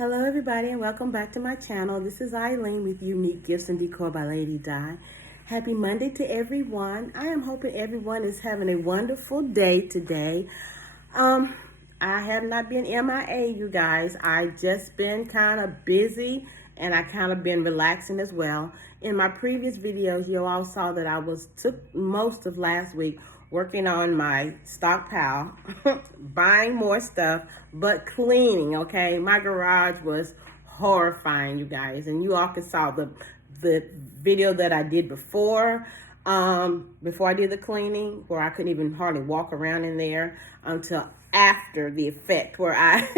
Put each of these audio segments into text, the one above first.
Hello everybody and welcome back to my channel. This is Eileen with Unique Gifts and Decor by Lady Di. Happy Monday to everyone. I am hoping everyone is having a wonderful day today. I have not been MIA, you guys. I just been kind of busy and I kind of been relaxing as well. In my previous videos, you all saw that I took most of last week working on my stockpile, buying more stuff, but cleaning, okay? My garage was horrifying, you guys. And you all can saw the video that I did before I did the cleaning, where I couldn't even hardly walk around in there until after the effect, where I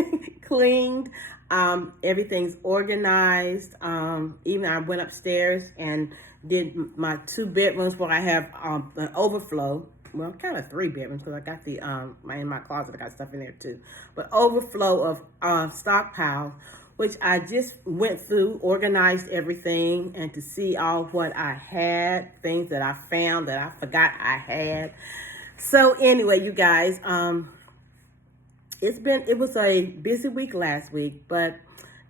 cleaned. Everything's organized. Even I went upstairs and did my 2 bedrooms where I have an overflow. Well, kind of 3 bedrooms because I got the in my closet I got stuff in there too. But overflow of stockpiles, which I just went through, organized everything, and to see all what I had, things that I found that I forgot I had. So anyway, you guys, it was a busy week last week, but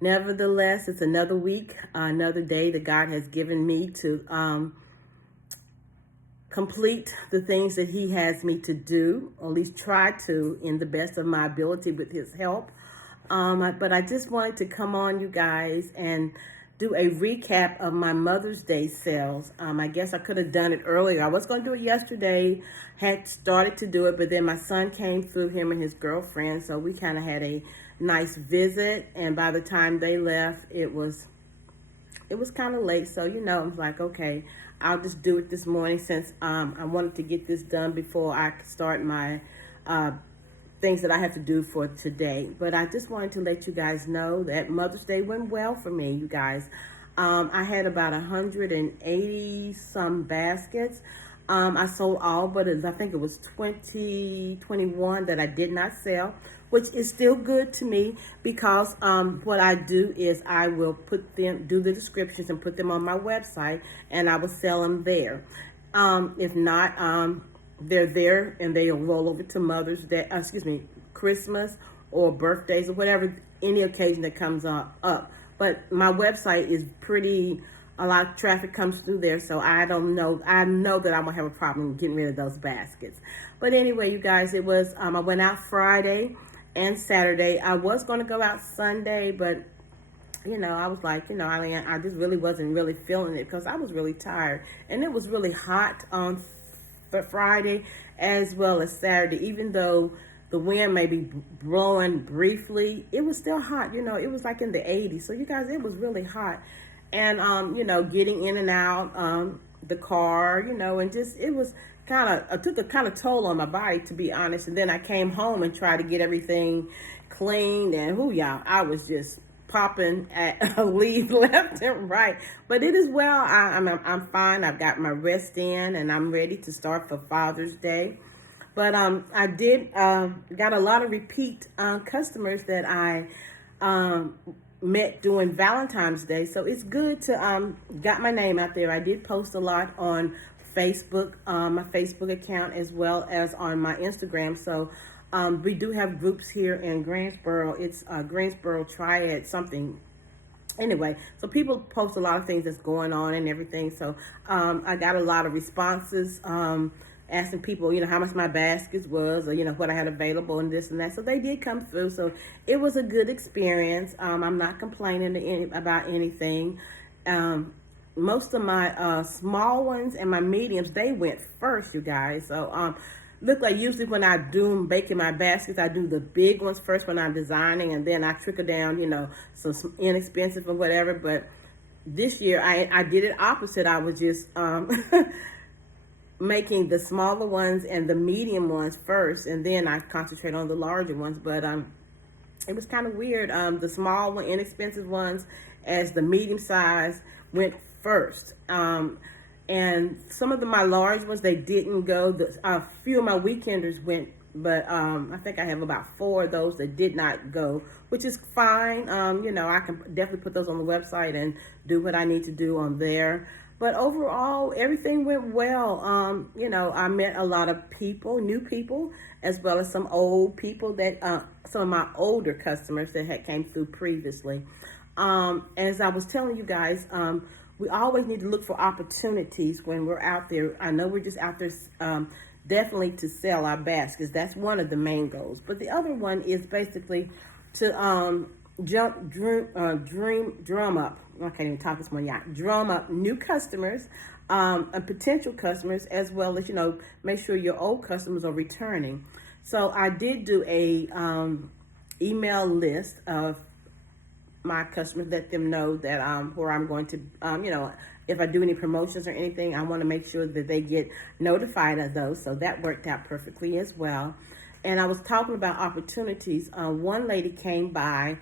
nevertheless, it's another week, another day that God has given me to complete the things that He has me to do, or at least try to, in the best of my ability with His help. But I just wanted to come on, you guys, and do a recap of my Mother's Day sales. I guess I could have done it earlier. I was going to do it yesterday, had started to do it, but then my son came through, him and his girlfriend, so we kind of had a nice visit, and by the time they left, it was kind of late. So, I was like, okay, I'll just do it this morning since I wanted to get this done before I could start my things that I have to do for today. But I just wanted to let you guys know that Mother's Day went well for me, you guys. I had about 180 some baskets. I sold all, but I think it was 21 that I did not sell, which is still good to me because what I do is I will do the descriptions and put them on my website, and I will sell them there. If not, they're there and they'll roll over to Mother's Day, Christmas or birthdays or whatever, any occasion that comes up. But my website is a lot of traffic comes through there, so I know that I won't have a problem getting rid of those baskets. But anyway, you guys, it was, I went out Friday and Saturday. I was going to go out Sunday, but, I was like, I just really wasn't really feeling it because I was really tired. And it was really hot on Friday as well as Saturday. Even though the wind may be blowing briefly, it was still hot. It was like in the 80s. So, you guys, it was really hot. And, getting in and out the car, and just, it was took a kind of toll on my body, to be honest. And then I came home and tried to get everything cleaned, and I was just popping at a lead left and right. But it is well. I'm fine. I've got my rest in, and I'm ready to start for Father's Day. But I did got a lot of repeat customers that I met doing Valentine's Day, so it's good to got my name out there. I did post a lot on Facebook, my Facebook account, as well as on my Instagram. So we do have groups here in Greensboro. It's Greensboro Triad something. Anyway, so people post a lot of things that's going on and everything. So I got a lot of responses asking people, how much my baskets was, or, what I had available and this and that. So they did come through. So it was a good experience. I'm not complaining about anything. Most of my small ones and my mediums, they went first, you guys. So look like usually when I do baking my baskets, I do the big ones first when I'm designing, and then I trickle down, some inexpensive or whatever. But this year I did it opposite. I was just making the smaller ones and the medium ones first, and then I concentrate on the larger ones. But it was kind of weird. The small one, inexpensive ones, as the medium size went first. And some of my large ones, they didn't go. A few of my weekenders went, but I think I have about 4 of those that did not go, which is fine. I can definitely put those on the website and do what I need to do on there. But overall, everything went well. You know, I met a lot of people, new people, as well as some old people that some of my older customers that had came through previously. As I was telling you guys, we always need to look for opportunities when we're out there. I know we're just out there definitely to sell our baskets. That's one of the main goals. But the other one is basically to drum up. I can't even talk this morning. Yeah, drum up new customers and potential customers, as well as, you know, make sure your old customers are returning. So I did do a email list of my customers, let them know that where I'm going to, you know, if I do any promotions or anything, I want to make sure that they get notified of those. So that worked out perfectly as well. And I was talking about opportunities. One lady came by.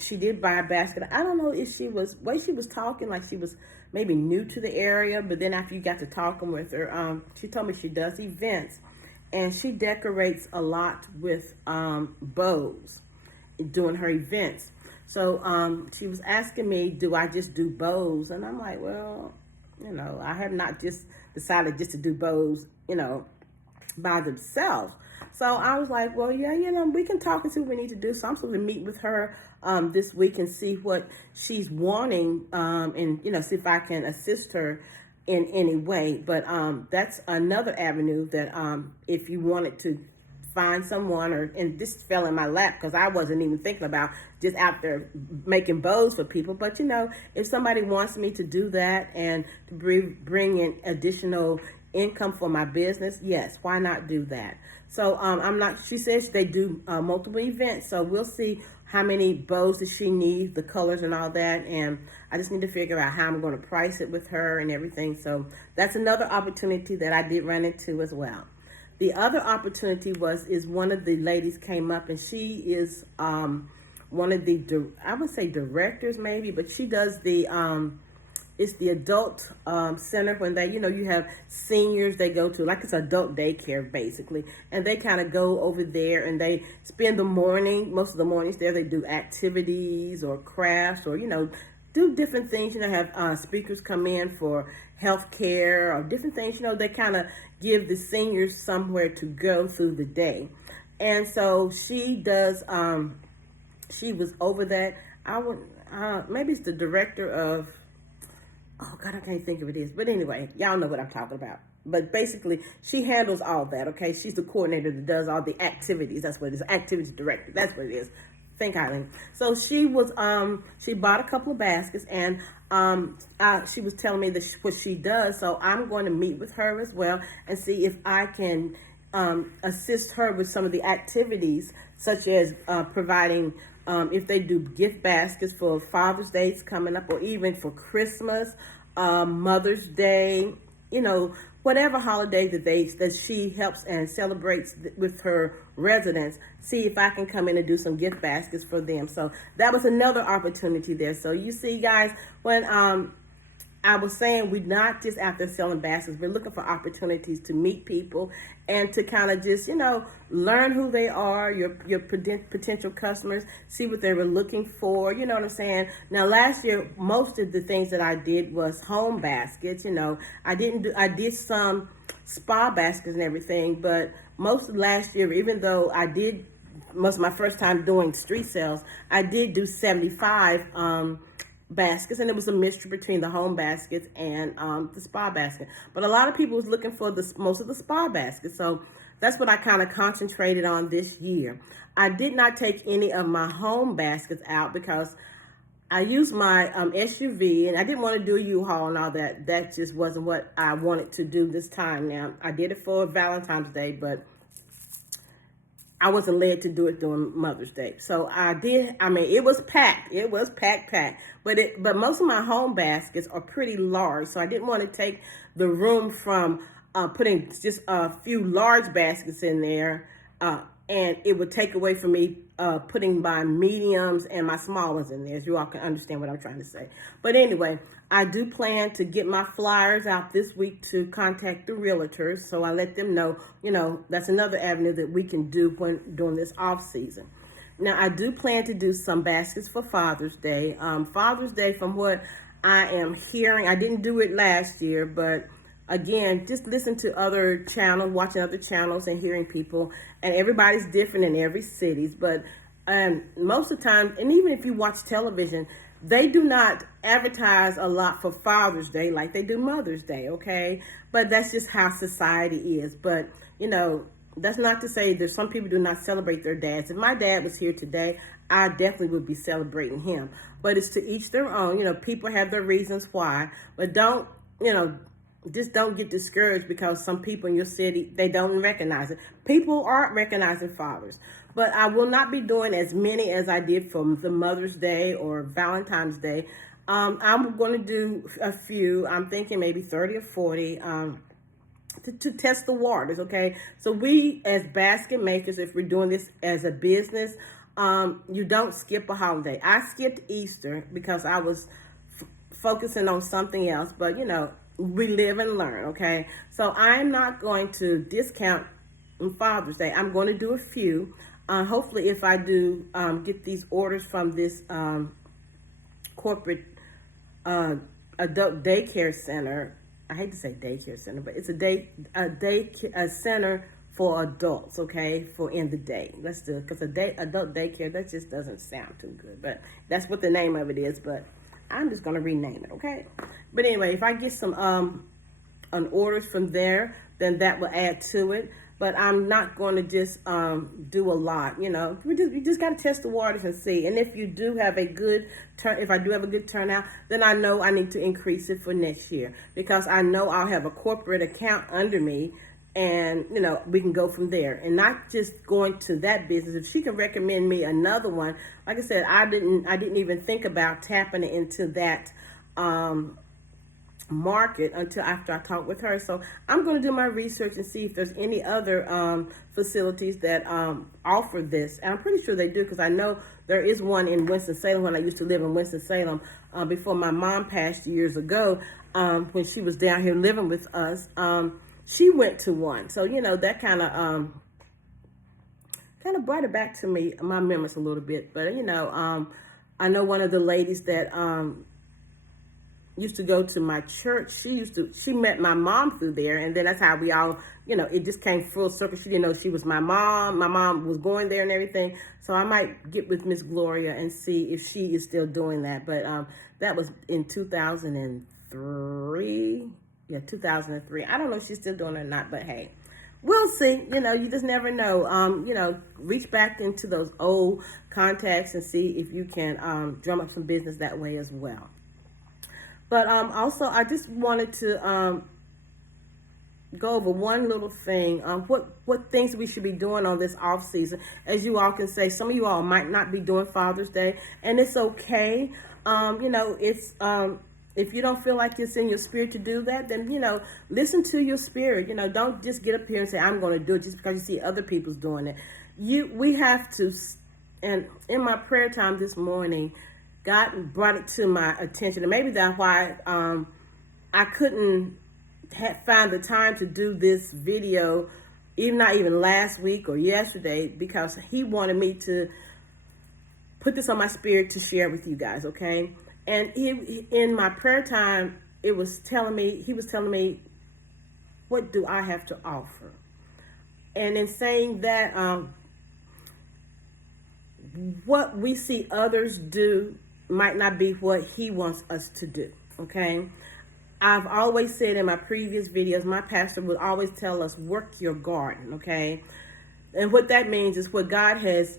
She did buy a basket. I don't know if she was, way she was talking, like she was maybe new to the area. But then after you got to talking with her, she told me she does events. And she decorates a lot with bows doing her events. So she was asking me, do I just do bows? And I'm like, well, you know, I have not just decided just to do bows, you know, by themselves. So I was like, well, yeah, you know, we can talk and see what we need to do. So I'm supposed to meet with her this week and see what she's wanting and, you know, see if I can assist her in any way. But that's another avenue that if you wanted to find someone, and this fell in my lap because I wasn't even thinking about just out there making bows for people. But, you know, if somebody wants me to do that and to bring in additional income for my business, yes, why not do that? So I'm not, she says they do multiple events. So we'll see how many bows does she need, the colors and all that. And I just need to figure out how I'm going to price it with her and everything. So that's another opportunity that I did run into as well. The other opportunity is one of the ladies came up, and she is one of the, I would say directors maybe, but she does the, it's the adult center when they, you know, you have seniors they go to, like it's adult daycare basically, and they kind of go over there and they spend the morning, most of the mornings there, they do activities or crafts or, you know, do different things, you know, have speakers come in for health care or different things, you know, they kind of give the seniors somewhere to go through the day. And so she does, she was over that. I would, maybe it's the director of, oh God, I can't think of it is. But anyway, y'all know what I'm talking about. But basically, she handles all that, okay? She's the coordinator that does all the activities. That's what it is, activities director. That's what it is. Think, Eileen. So she was, she bought a couple of baskets, and she was telling me that what she does. So I'm going to meet with her as well and see if I can assist her with some of the activities, such as providing, if they do gift baskets for Father's Day coming up, or even for Christmas, Mother's Day, you know, whatever holiday that she helps and celebrates with her residents, see if I can come in and do some gift baskets for them. So that was another opportunity there. So you see, guys, when I was saying we're not just out there selling baskets, we're looking for opportunities to meet people and to kind of just, you know, learn who they are, your potential customers, see what they were looking for, you know what I'm saying? Now, last year, most of the things that I did was home baskets, you know. I did some spa baskets and everything, but most of last year, even though I did, most of my first time doing street sales, I did do 75 baskets, and it was a mixture between the home baskets and the spa basket. But a lot of people was looking for most of the spa baskets, so that's what I kind of concentrated on this year. I did not take any of my home baskets out because I used my SUV, and I didn't want to do a U-Haul and all that. That just wasn't what I wanted to do this time. Now, I did it for Valentine's Day, but I wasn't led to do it during Mother's Day. So I did, I mean, it was packed. It was packed. But most of my home baskets are pretty large. So I didn't want to take the room from putting just a few large baskets in there. And it would take away from me putting my mediums and my small ones in there, as you all can understand what I'm trying to say. But anyway, I do plan to get my flyers out this week to contact the realtors. So I let them know, you know, that's another avenue that we can do when during this off season. Now, I do plan to do some baskets for Father's Day. Father's Day, from what I am hearing, I didn't do it last year, but again, just listen to other channels, watching other channels and hearing people, and everybody's different in every cities, but most of the time, and even if you watch television, they do not advertise a lot for Father's Day like they do Mother's Day, okay? But that's just how society is. But, you know, that's not to say that some people do not celebrate their dads. If my dad was here today, I definitely would be celebrating him. But it's to each their own. You know, people have their reasons why. But don't, you know, just don't get discouraged because some people in your city, they don't recognize it. People aren't recognizing fathers. But I will not be doing as many as I did for the Mother's Day or Valentine's Day. I'm going to do a few. I'm thinking maybe 30 or 40 to test the waters, okay? So we, as basket makers, if we're doing this as a business, you don't skip a holiday. I skipped Easter because I was focusing on something else. But, you know, we live and learn, okay? So I'm not going to discount Father's Day. I'm going to do a few. Hopefully, if I do get these orders from this corporate adult daycare center, I hate to say daycare center, but it's a center for adults, okay, for in the day. Let's do it, because adult daycare, that just doesn't sound too good, but that's what the name of it is. But I'm just gonna rename it, okay? But anyway, if I get some an orders from there, then that will add to it. But I'm not going to just do a lot, you know. You just got to test the waters and see. And if you do have a good if I do have a good turnout, then I know I need to increase it for next year, because I know I'll have a corporate account under me, and you know, we can go from there, and not just going to that business. If she can recommend me another one, like I said, I didn't even think about tapping into that market until after I talked with her. So I'm going to do my research and see if there's any other facilities that offer this. And I'm pretty sure they do, because I know there is one in Winston-Salem when I used to live in Winston-Salem before my mom passed years ago. When she was down here living with us, she went to one. So, you know, that kind of brought it back to me, my memories a little bit. But, you know, I know one of the ladies that used to go to my church. She met my mom through there, and then that's how we all, you know, it just came full circle. She didn't know she was my mom. My mom was going there and everything. So I might get with Miss Gloria and see if she is still doing that. But that was in 2003. Yeah, 2003. I don't know if she's still doing it or not, but hey, we'll see. You know, you just never know. You know, reach back into those old contacts and see if you can drum up some business that way as well. But also, I just wanted to go over one little thing. What things we should be doing on this off season. As you all can say, some of you all might not be doing Father's Day, and it's okay. You know, it's if you don't feel like it's in your spirit to do that, then, you know, listen to your spirit. You know, don't just get up here and say, I'm going to do it just because you see other people's doing it. We have to, and in my prayer time this morning, God brought it to my attention, and maybe that's why I couldn't find the time to do this video, not even last week or yesterday, because He wanted me to put this on my spirit to share with you guys, okay? And in my prayer time, He was telling me, what do I have to offer? And in saying that, what we see others do might not be what He wants us to do, okay? I've always said in my previous videos, my pastor would always tell us, work your garden, okay? And what that means is what God has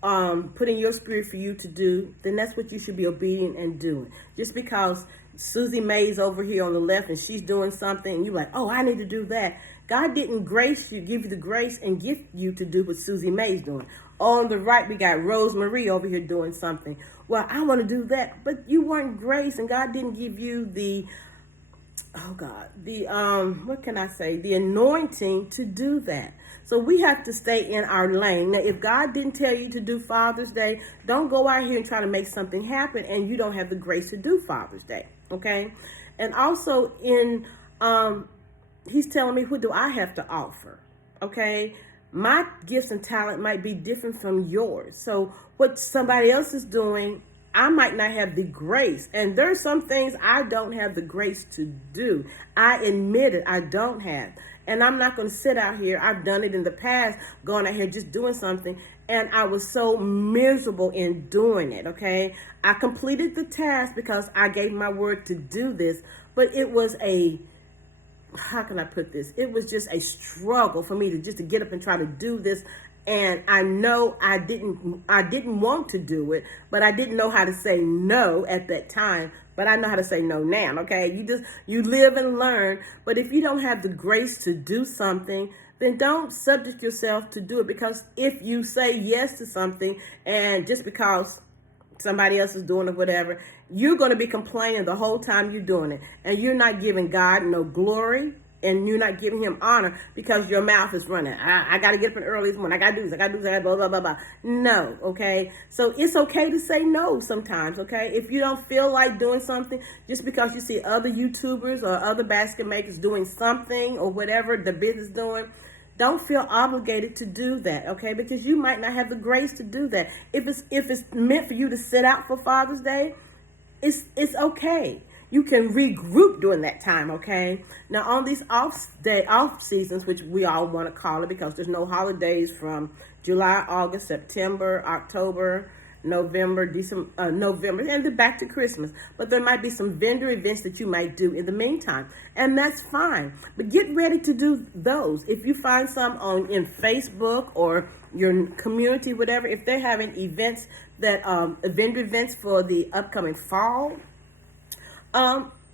put in your spirit for you to do, then that's what you should be obedient and doing. Just because Susie May's over here on the left and she's doing something and you're like, oh, I need to do that. God didn't give you the grace and gift you to do what Susie May's doing. On the right, we got Rosemary over here doing something. Well, I want to do that, but you weren't grace, and God didn't give you the what can I say? The anointing to do that. So we have to stay in our lane. Now, if God didn't tell you to do Father's Day, don't go out here and try to make something happen and you don't have the grace to do Father's Day, okay? And also He's telling me, what do I have to offer, okay? My gifts and talent might be different from yours. So what somebody else is doing, I might not have the grace. And there's some things I don't have the grace to do. I admit it, I don't have. And I'm not going to sit out here. I've done it in the past, going out here just doing something. And I was so miserable in doing it, okay? I completed the task because I gave my word to do this. But it was how can I put this? It was just a struggle for me to get up and try to do this. And I know I didn't want to do it, but I didn't know how to say no at that time. But I know how to say no now, okay? You live and learn. But if you don't have the grace to do something, then don't subject yourself to do it. Because if you say yes to something, and just because somebody else is doing it, whatever, you're going to be complaining the whole time you're doing it. And you're not giving God no glory. And you're not giving him honor because your mouth is running. I got to get up early this morning. I got to do this. I got to do that, blah, blah, blah, blah. No, okay? So it's okay to say no sometimes, okay? If you don't feel like doing something, just because you see other YouTubers or other basket makers doing something or whatever the business doing, don't feel obligated to do that, okay? Because you might not have the grace to do that. If it's meant for you to sit out for Father's Day, it's okay. You can regroup during that time, okay? Now, on these off seasons, which we all want to call it because there's no holidays from July, August, September, October, November, December, November, and then back to Christmas. But there might be some vendor events that you might do in the meantime, and that's fine. But get ready to do those. If you find some in Facebook or your community, whatever, if they're having events that vendor events for the upcoming fall,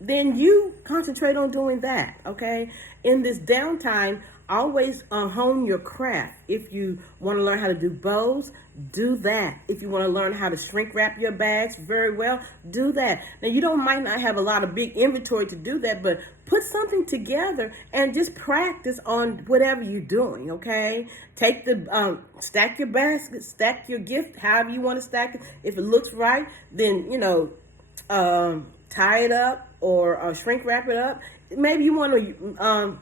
then you concentrate on doing that, okay? In this downtime, always hone your craft. If you want to learn how to do bows, do that. If you want to learn how to shrink wrap your bags very well, do that. Now, might not have a lot of big inventory to do that, but put something together and just practice on whatever you're doing, okay? Take stack your basket, stack your gift, however you want to stack it. If it looks right, then, tie it up or shrink wrap it up. Maybe you want to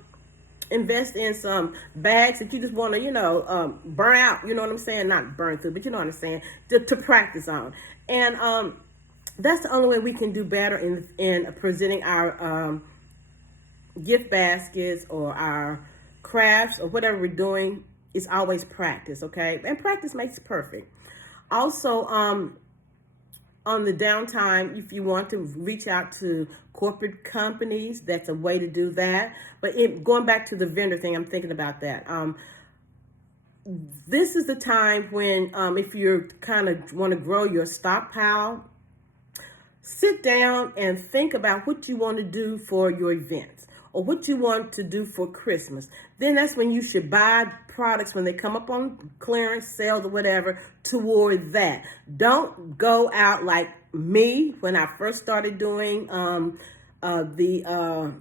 invest in some bags that you just want to, burn out. You know what I'm saying? Not burn through, but you know what I'm saying? To practice on. And that's the only way we can do better in presenting our gift baskets or our crafts or whatever we're doing. Is always practice, okay? And practice makes perfect. Also, on the downtime, if you want to reach out to corporate companies, that's a way to do that. But going back to the vendor thing, I'm thinking about that. This is the time when, if you're kind of want to grow your stockpile, sit down and think about what you want to do for your events or what you want to do for Christmas. Then that's when you should buy products when they come up on clearance sales or whatever toward that. Don't go out like me when I first started doing the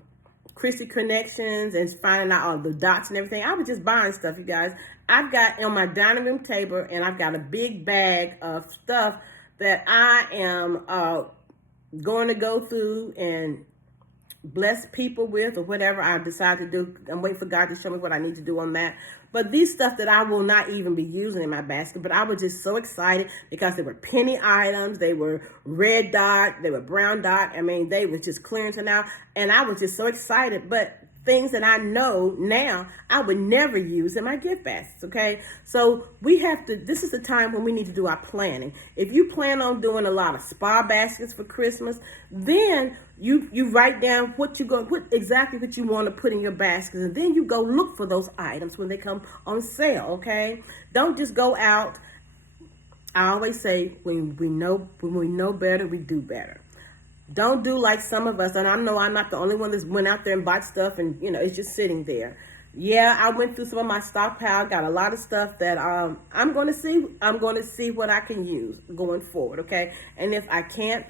Chrissy Connections and finding out all the dots and everything. I was just buying stuff, you guys. I've got on my dining room table, and I've got a big bag of stuff that I am going to go through and bless people with or whatever I decide to do. I'm waiting for God to show me what I need to do on that. But these stuff that I will not even be using in my basket, but I was just so excited because they were penny items. They were red dot. They were brown dot. I mean, they were just clearance now. And I was just so excited. But things that I know now I would never use in my gift baskets, okay? So this is the time when we need to do our planning. If you plan on doing a lot of spa baskets for Christmas, then you write down exactly what you want to put in your baskets, and then you go look for those items when they come on sale, okay? Don't just go out. I always say, when we know better, we do better. Don't do like some of us, and I know I'm not the only one that went out there and bought stuff and, it's just sitting there. Yeah, I went through some of my stockpile, got a lot of stuff that I'm going to see what I can use going forward, okay? And if I can't,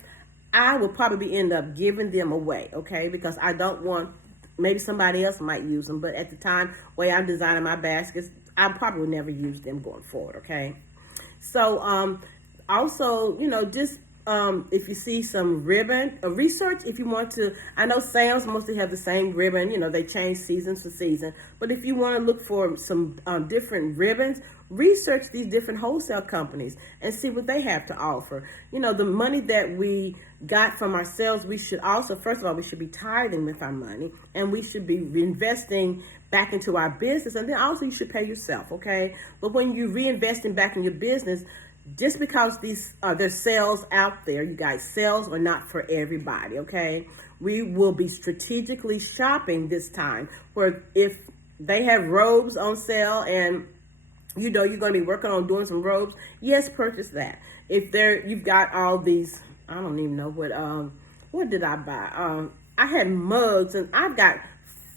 I will probably end up giving them away, okay? Because I don't want, maybe somebody else might use them, but at the time, way I'm designing my baskets, I probably will never use them going forward, okay? So, also, just if you see some ribbon, research if you want to. I know Sam's mostly have the same ribbon. They change seasons to season. But if you want to look for some different ribbons, research these different wholesale companies and see what they have to offer. The money that we got from our sales, we should also, first of all, we should be tithing with our money, and we should be reinvesting back into our business. And then also you should pay yourself, okay? But when you're reinvesting back in your business, just because there's sales out there, you guys, sales are not for everybody, okay? We will be strategically shopping this time, where if they have robes on sale and you're going to be working on doing some robes, yes, purchase that. If you've got all these, I don't even know what did I buy? I had mugs, and I've got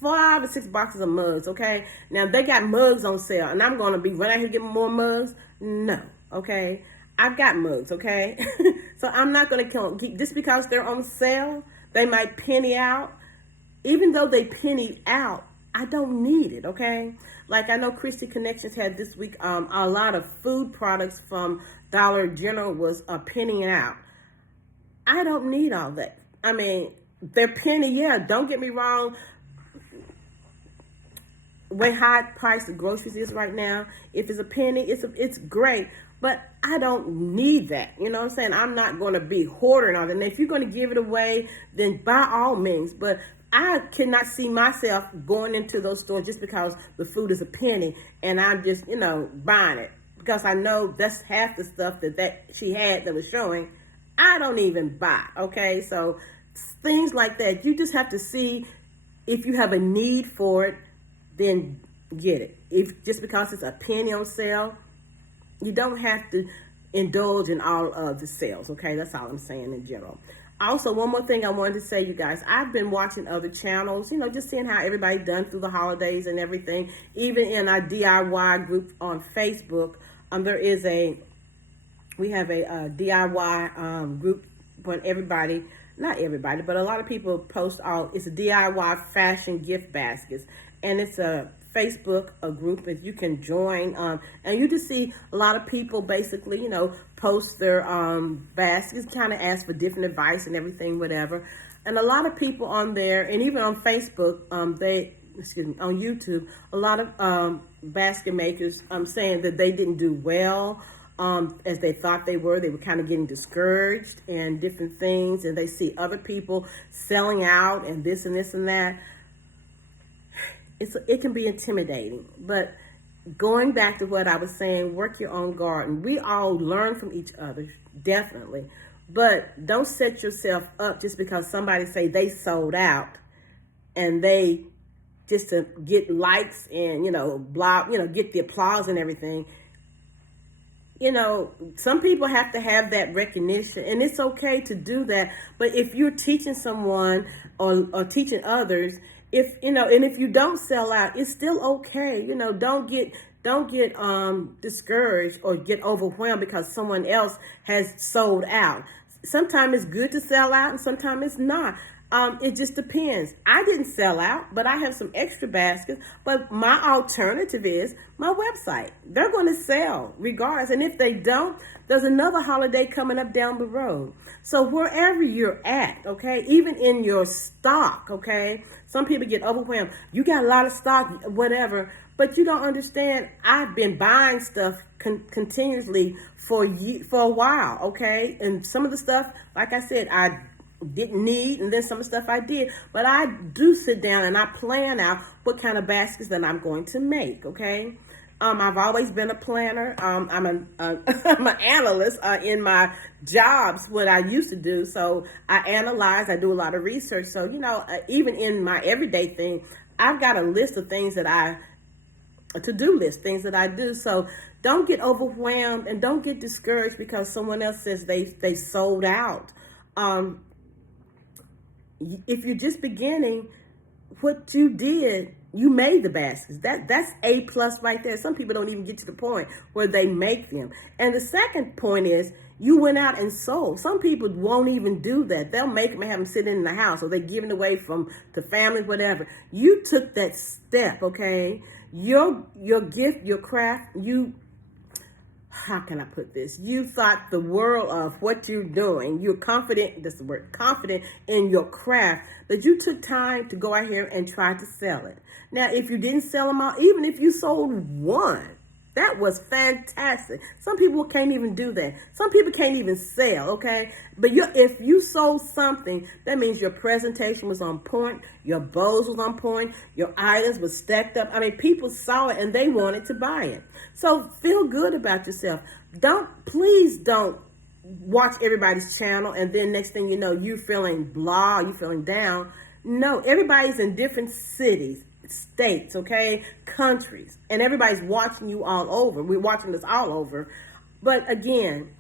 5 or 6 boxes of mugs, okay? Now, they got mugs on sale, and I'm going to be running out here getting more mugs? No, okay? I've got mugs, okay? So I'm not going to keep, just because they're on sale, they might penny out. Even though they penny out, I don't need it, okay? Like I know Christy Connections had this week, a lot of food products from Dollar General was pennying out. I don't need all that. I mean, they're penny, yeah, don't get me wrong. Way high price the groceries is right now, if it's a penny, it's great, but I don't need that. You know what I'm saying? I'm not going to be hoarding all that. And if you're going to give it away, then by all means. But I cannot see myself going into those stores just because the food is a penny and I'm just, buying it. Because I know that's half the stuff that she had that was showing. I don't even buy, okay? So things like that, you just have to see if you have a need for it, then get it. If just because it's a penny on sale, you don't have to indulge in all of the sales, okay? That's all I'm saying in general. Also, one more thing I wanted to say, you guys, I've been watching other channels, just seeing how everybody done through the holidays and everything. Even in our DIY group on Facebook, we have a DIY group when everybody, not everybody, but a lot of people post it's a DIY fashion gift baskets. And it's a Facebook, a group that you can join. And you just see a lot of people basically, post their baskets, kind of ask for different advice and everything, whatever. And a lot of people on there, and even on Facebook, on YouTube, a lot of basket makers saying that they didn't do well as they thought they were. They were kind of getting discouraged and different things. And they see other people selling out and this and this and that. It can be intimidating, but going back to what I was saying, work your own garden. We all learn from each other, definitely, but don't set yourself up just because somebody say they sold out and they just to get likes and, get the applause and everything. Some people have to have that recognition, and it's okay to do that. But if you're teaching someone or teaching others, and if you don't sell out, it's still okay. Don't get discouraged or get overwhelmed because someone else has sold out. Sometimes it's good to sell out, and sometimes it's not. It just depends. I didn't sell out, but I have some extra baskets. But my alternative is my website. They're going to sell regardless. And if they don't, there's another holiday coming up down the road. So wherever you're at, okay, even in your stock, okay, some people get overwhelmed. You got a lot of stock, whatever, but you don't understand. I've been buying stuff continuously for a while, okay? And some of the stuff, like I said, I didn't need, and then some of the stuff I did, but I do sit down and I plan out what kind of baskets that I'm going to make, okay? I've always been a planner. I'm an analyst in my jobs, what I used to do. So I analyze, I do a lot of research. So, even in my everyday thing, I've got a list of things a to-do list, things that I do. So don't get overwhelmed and don't get discouraged because someone else says they sold out. If you're just beginning, what you did, you made the baskets. That's A+ right there. Some people don't even get to the point where they make them. And the second point is you went out and sold. Some people won't even do that. They'll make them and have them sitting in the house, or they're giving away to family, whatever. You took that step, okay? Your gift, your craft, how can I put this? You thought the world of what you're doing. You're confident, that's the word, confident in your craft, that you took time to go out here and try to sell it. Now, if you didn't sell them all, even if you sold one, that was fantastic. Some people can't even do that. Some people can't even sell, okay? But if you sold something, that means your presentation was on point, your bows was on point, your items was stacked up. I mean, people saw it and they wanted to buy it. So feel good about yourself. Please don't watch everybody's channel and then next thing you know, you feeling blah, you feeling down. No, everybody's in different cities, states, okay, countries, and everybody's watching you all over. We're watching this all over. But again,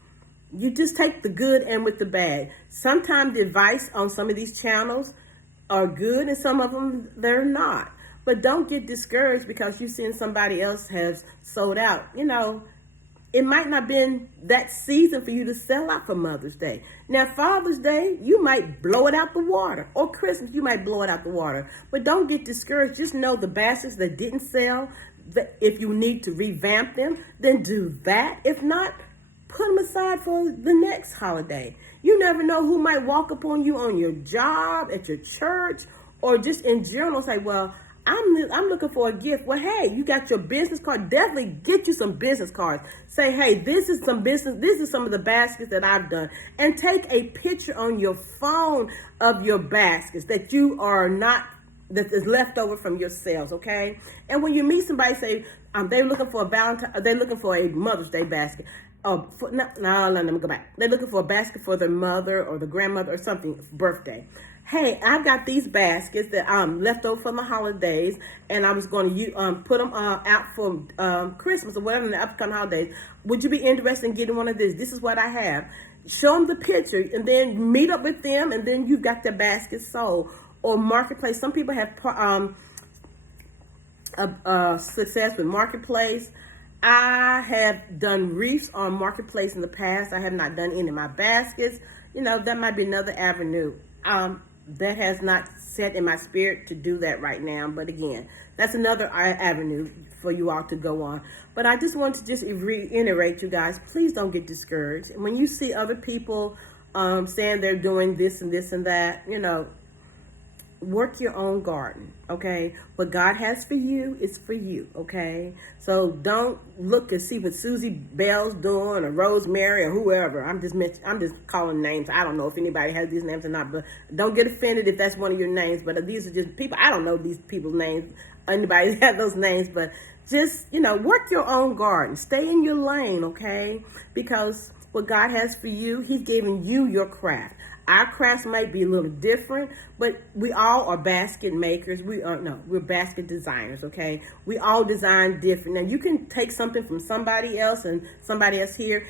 you just take the good and with the bad. Sometimes the advice on some of these channels are good and some of them they're not. But don't get discouraged because you've seen somebody else has sold out. You know, it might not have been that season for you to sell out for Mother's Day. Now, Father's Day, you might blow it out the water. Or Christmas, you might blow it out the water. But don't get discouraged. Just know the baskets that didn't sell, if you need to revamp them, then do that. If not, put them aside for the next holiday. You never know who might walk upon you on your job, at your church, or just in general say, well, I'm looking for a gift. Well, hey, you got your business card. Definitely get you some business cards. Say, hey, this is some business. This is some of the baskets that I've done. And take a picture on your phone of your baskets that you are not, that is left over from your sales, okay? And when you meet somebody, say, they're looking for a Valentine, they're looking for a Mother's Day basket. No, let me go back. They're looking for a basket for their mother or the grandmother or something, birthday. Hey, I've got these baskets that left over from the holidays, and I was going to put them out for Christmas or whatever in the upcoming holidays. Would you be interested in getting one of these? This is what I have. Show them the picture, and then meet up with them, and then you've got their basket sold. Or Marketplace. Some people have success with Marketplace. I have done wreaths on Marketplace in the past. I have not done any of my baskets. You know, that might be another avenue. That has not set in my spirit to do that right now. But again, that's another avenue for you all to go on. But I just want to just reiterate, you guys, please don't get discouraged. When you see other people saying they're doing this and this and that, you know, work your own garden, okay? What God has for you is for you, okay? So don't look and see what Susie Bell's doing or Rosemary or whoever. I'm just calling names. I don't know if anybody has these names or not, but don't get offended if that's one of your names. But these are just people. I don't know these people's names. Anybody has those names, but just, you know, work your own garden. Stay in your lane, okay? Because what God has for you, He's giving you your craft. Our crafts might be a little different, but we all are basket makers. We're basket designers, okay? We all design different. Now, you can take something from somebody else and somebody else here,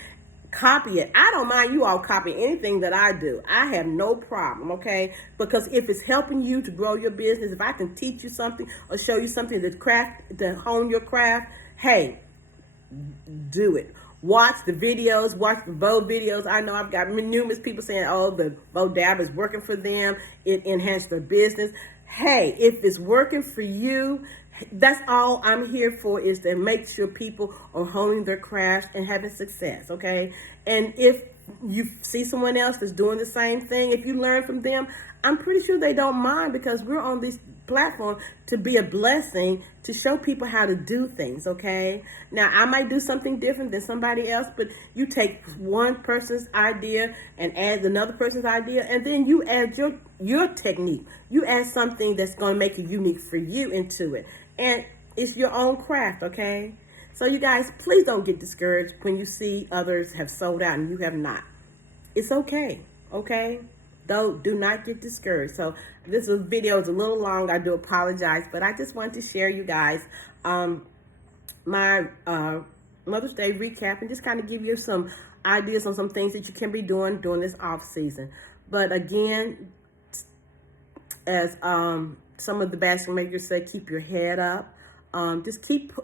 copy it. I don't mind you all copying anything that I do. I have no problem, okay? Because if it's helping you to grow your business, if I can teach you something or show you something to hone your craft, hey, do it. Watch the videos, watch the Vow videos. I know I've got numerous people saying, oh, the Vow Dab is working for them. It enhanced their business. Hey, if it's working for you, that's all I'm here for, is to make sure people are honing their crafts and having success, okay? And if you see someone else that's doing the same thing, if you learn from them, I'm pretty sure they don't mind, because we're on this platform to be a blessing, to show people how to do things, okay? Now, I might do something different than somebody else, but you take one person's idea and add another person's idea, and then you add your technique. You add something that's going to make it unique for you into it. And it's your own craft, okay? So you guys, please don't get discouraged when you see others have sold out and you have not. It's okay, okay? Do not get discouraged. So this video is a little long. I do apologize, but I just wanted to share, you guys, my Mother's Day recap, and just kind of give you some ideas on some things that you can be doing during this off season. But again, as some of the basket makers say, keep your head up. Just keep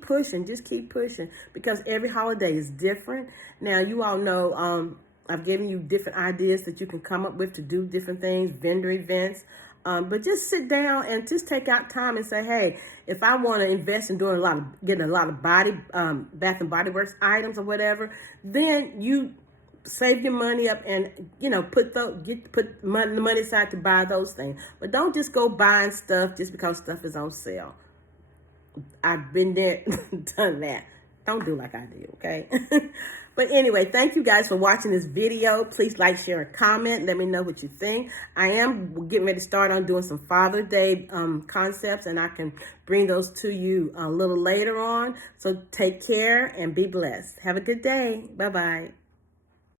pushing, because every holiday is different. Now, you all know, I've given you different ideas that you can come up with to do different things, vendor events. But just sit down and just take out time and say, hey, if I want to invest in getting a lot of Bath and Body Works items or whatever, then you save your money up and put the money aside to buy those things. But don't just go buying stuff just because stuff is on sale. I've been there, done that. Don't do like I do, okay? But anyway, thank you guys for watching this video. Please like, share, and comment. Let me know what you think. I am getting ready to start on doing some Father's Day concepts, and I can bring those to you a little later on. So take care and be blessed. Have a good day. Bye-bye.